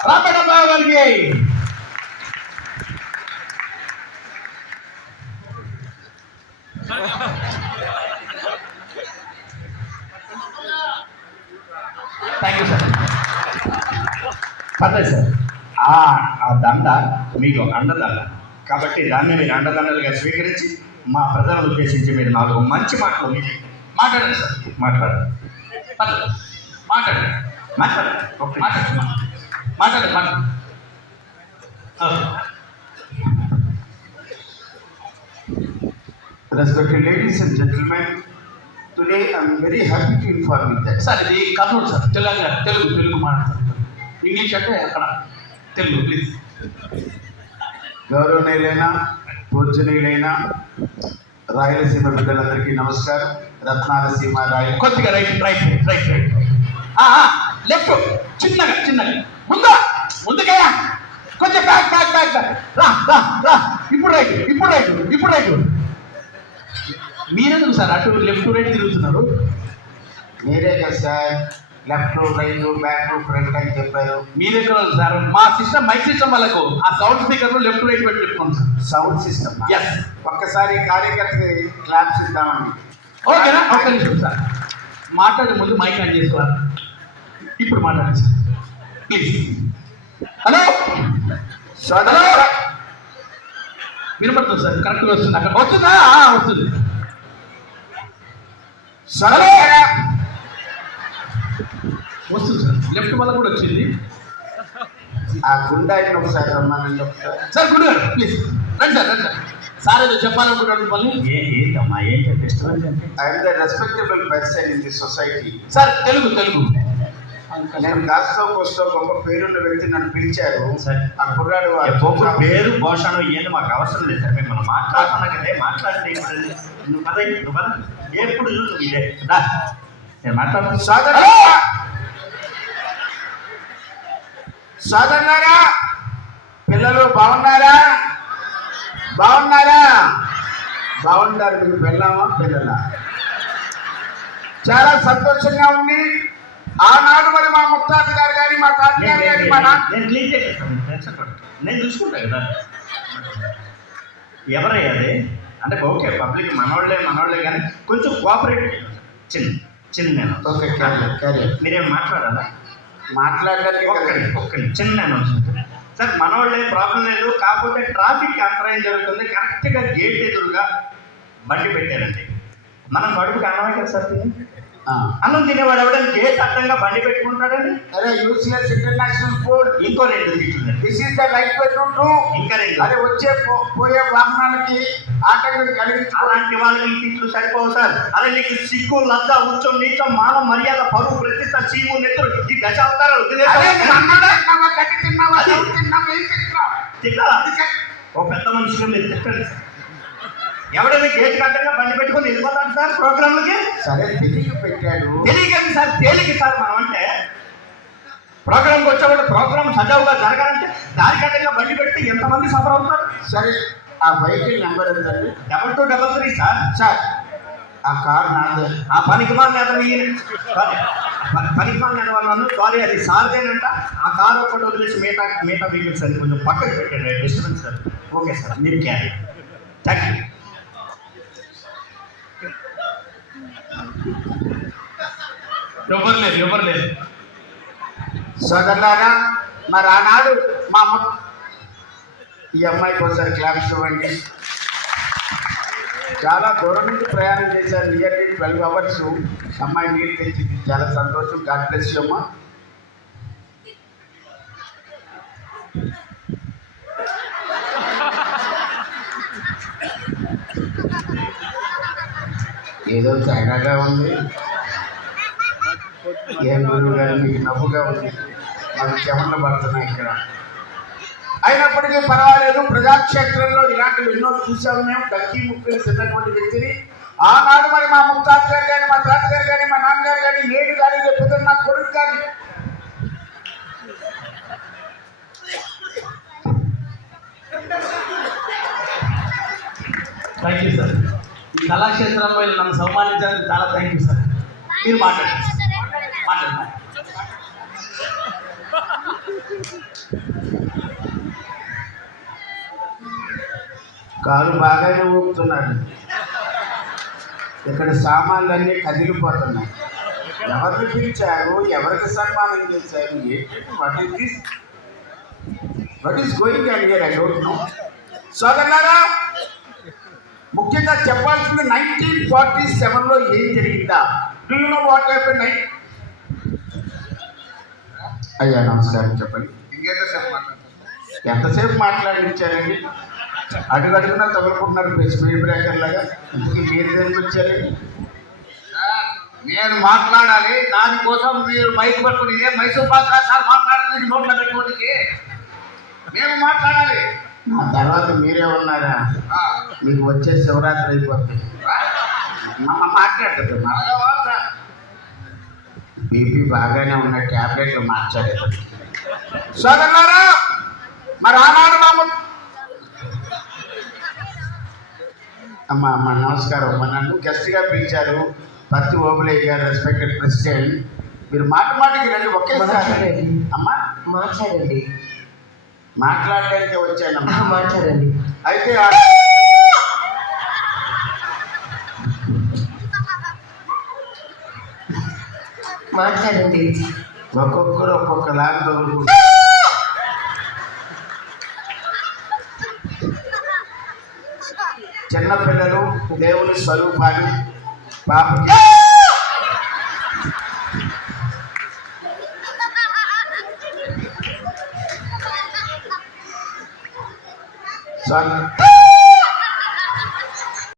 రామేటబాబు గారికి thank you sir పర్లేదు sir ఆ ఆ దండ మీకు అండదండ. కాబట్టి దాన్ని మీరు అండదండలుగా స్వీకరించి మా ప్రజలను ఉద్దేశించి మీరు నాలుగు మంచి మాటలు మీరు మాట్లాడండి సార్ మాట్లాడండి. పర్లేదు. మాట్లాడండి. మాట్లాడండి. ఓకే మాట్లాడండి. మాట్లాడండి మాట్లాడండి okay. Respected ladies and gentlemen, today I am very happy to inform you that sir ఇది కర్నూలు సార్ తెలంగాణ తెలుగు తెలుగు మాట్లాడతారు. ఇంగ్లీష్ అంటే అక్కడ తెలుగు ప్లీజ్ గౌరవనీయులైన పూజనీయులైన రాయలసీమ బిడ్డలందరికీ నమస్కారం. రత్నాలసీమ రాయల కొద్దిగా right right right right left చిన్నగా చిన్నగా. ముందా ముందుకయ్యా. కొంచెం బ్యాక్ బ్యాక్ బ్యాక్ రా రా రా. ఇప్పుడు రైట్ ఇప్పుడు రైట్ ఇప్పుడు రైట్. మీరెందుకు సార్ అటు లెఫ్ట్ రైట్ తిరుగుతున్నారు. మీరే కదా sir. Left right back front అని చెప్పారు. మీరు ఉన్నారు సార్. మా సిస్టమ్ మైక్ సిస్టమ్ వాళ్ళకు. ఆ సౌండ్ స్పీకర్ లెఫ్ట్ రైట్ పెట్టి పెట్టుకోండి సార్. Sound system Yes. ఒక్కసారి కార్యకర్తకి క్లాప్స్ ఇద్దామండి ఓకేనా? ఒక్క నిమిషం సార్. మాట్లాడే ముందు మైక్ ఆన్ చేసుకోవాలి. ఇప్పుడు మాట్లాడండి సార్. Please hello? సోదరు వినపడుతుంది సార్ కరెక్ట్గా వస్తుంది. అక్కడ వస్తుందా? ఆ, వస్తుంది. సోదరు వస్తుంది సార్. లెఫ్ట్ వల్ల కూడా వచ్చింది. ఆ గుండాయిని ఒకసారి రమ్మనండి ఒకసారి సార్ గుడ్ గారు ప్లీజ్ రండి సార్ రండి సార్. సార్ ఏదో చెప్పాలనుకుంటాడు మళ్ళీ ఏంటమ్మా ఏంటి డిస్టర్బెన్స్ అంటే? I'm the respectable person in the society sir Telugu Telugu. నేను కాస్తో కోస్తో గొప్ప పేరున్న వ్యక్తి నన్ను పిలిచారు. సరే. ఆ కుర్రాడు ఒక్కొక్క పేరు భోషణం ఏంది మాకు అవసరం లేదు సార్. మిమ్మల్ని మాట్లాడుతున్నా కదే? మాట్లాడండి ఇప్పుడు. నువ్వు పద నువ్వు పద. ఎప్పుడు చూడు ఇదే. నేను మాట్లాడుతున్నా సోదరు సోదరులారా పిల్లలు బాగున్నారా? బాగున్నారా? బాగుంటారు. మీరు వెళ్ళామా పిల్లల చాలా సంతోషంగా ఉంది. ఆనాడు మరి మా ముత్తాత గారు కానీ మా తాతగారు కానీ మా నాన్న నేను క్లీన్ చేసేస్తాను మీరు టెన్షన్ పడకు. నేను చూసుకుంటా కదా. ఎవరయ్యా అది? అంటే ఓకే పబ్లిక్ మనోళ్ళే మనోళ్ళే కానీ కొంచెం కోఆపరేట్ చిన్న చిన్న నేను. ఓకే మీరేం మాట్లాడాలా? మాట్లాడడానికి ఒక్కడి ఒక్కడి చిన్న నేను సార్ మనోళ్ళే ప్రాబ్లం లేదు కాకపోతే ట్రాఫిక్ అంతరాయం జరుగుతుంది. కరెక్ట్గా గేట్ ఎదురుగా బండి పెట్టారండి. మనం కడుపుకి అన్నమే కదా సార్. అన్నం తినేవాడు ఎవడని గేట్ అడ్డంగా బండి పెట్టుకుంటాడండి అరే యూస్లెస్ ఇంటర్నేషనల్ ఫుడ్ ఇంకో రెండు తిట్లుందండి this is the life bedroom two ఇంకా రెండు. అదే వచ్చే పోయే వాహనాలకి ఆటంకం కలిగించాలి అలాంటి వాళ్ళకి ఈ తిట్లు సరిపోవు సార్. అరే నీకు సిగ్గు లద్ద ఉచ్చం నీచం మానం మర్యాద పరువు ప్రతిష్ట చీము నెత్తురు ఈ దశ అవతారాలు ఓ పెద్ద మనుషులు మీరు తిట్టండి సార్. ఎవడైనా గేట్ కట్టంగా బండి పెట్టుకొని వెళ్ళిపోతాడు సార్ ప్రోగ్రాంలకి? సరే తిరిగి తెలియకండి సార్? తేలిక సార్ మనం అంటే ప్రోగ్రామ్కి వచ్చేవాడు ప్రోగ్రామ్ సజావుగా జరగాలంటే దారి కట్టంగా బండి పెడితే ఎంతమంది సఫర్ అవుతారు? సరే ఆ వెహికల్ నెంబర్ ఎంతండి double two double three sir. Sir ఆ కార్ నాదే. ఆ పనికి మాల నేత పనికి మాల నేత వాళ్ళను సారీ అది సార్దేనంట. ఆ కార్ ఒక్కటి వదిలేసి మిగతా మిగతా వెహికల్స్ అని కొంచెం పక్కకు పెట్టండి. Disturbance sir. ఓకే సార్ మీరు క్యారీ థ్యాంక్ యూ ఎవరు లేదు ఎవరు లేదు సోదరులారా మరి ఆనాడు మా అమ్మ ఈ అమ్మాయికి ఒకసారి క్లాప్స్ ఇవ్వండి. చాలా దూరం నుంచి ప్రయాణం చేశారు. నియర్లీ ట్వెల్వ్ అవర్స్ అమ్మాయి నీరు తెచ్చింది చాలా సంతోషం. గాడ్ బ్లెస్ అమ్మ. ఏదో తేడాగా ఉంది. ఏం గురువు గారు మీకు నవ్వుగా ఉంది. మాకు చెమటలు పడుతున్నాయి ఇక్కడ. అయినప్పటికీ పర్వాలేదు ప్రజాక్షేత్రంలో ఇలాంటివి ఎన్నో చూసాము మేము. డక్కీ ముక్కులు తిన్నటువంటి వ్యక్తిని. ఆనాడు మరి మా ముత్తాత గారు కానీ మా తాత గారు కానీ మా నాన్నగారు కానీ నేను కానీ రేపు నా కొడుకు కానీ థ్యాంక్ యూ సార్ ఈ కళాక్షేత్రంలో నన్ను సన్మానించడానికి చాలా థ్యాంక్ యూ సార్ మీరు మాట్లాడండి. కాలు బాగానే ఊపుతున్నాడు. ఇక్కడ సామాన్లన్నీ కదిలిపోతున్నాయి. ఎవరిని పిలిచారు? ఎవరికి సన్మానం చేశారు? ఏంటంటే what this what is going and I don't know సోదరులారా ముఖ్యంగా చెప్పాల్సింది నైన్టీన్ ఫార్టీ సెవెన్లో ఏం జరిగిందా? Do you know what happen nineteen అయ్యా నమస్కారం చెప్పండి. ఎంతసేపు మాట్లాడించారండి? అడుగు అడుగునా తగులుకుంటున్నారు స్పీడ్ బ్రేకర్ లాగా. ఇంతకీ మీరు దేనికి వచ్చారండి సార్, నేను మాట్లాడాలి. దానికోసం మీరు మైక్ పట్టుకుని ఇదే మైసూర్ పాస్ సార్ మాట్లాడాలి నోట్లో పెట్టుకోనికి మేము మాట్లాడాలి. ఆ తర్వాత మీరే ఉన్నారా? మీకు వచ్చే శివరాత్రి అయిపోతుంది మాట్లాడుతుంది. బీపీ బాగానే ఉన్న ట్యాబ్లెట్లు మార్చాలి సోదరులారా మరి ఆనాడు మాము అమ్మ అమ్మ నమస్కారం. అమ్మ నన్ను గెస్ట్గా పిలిచారు పత్తి ఓబులయ్య గారు రెస్పెక్టెడ్ ప్రెసిడెంట్ మీరు మాట మాటకి రండి ఒకేసారి. అమ్మా? మాట్లాడండి మాట్లాడడానికి వచ్చానమ్మా. మాట్లాడండి. అయితే మాట్లాడండి ఒక్కొక్కరు ఒక్కొక్కలాగా తగులుకుంటారు చిన్నపిల్లలు దేవుని స్వరూపాలు పాపకి స్వ-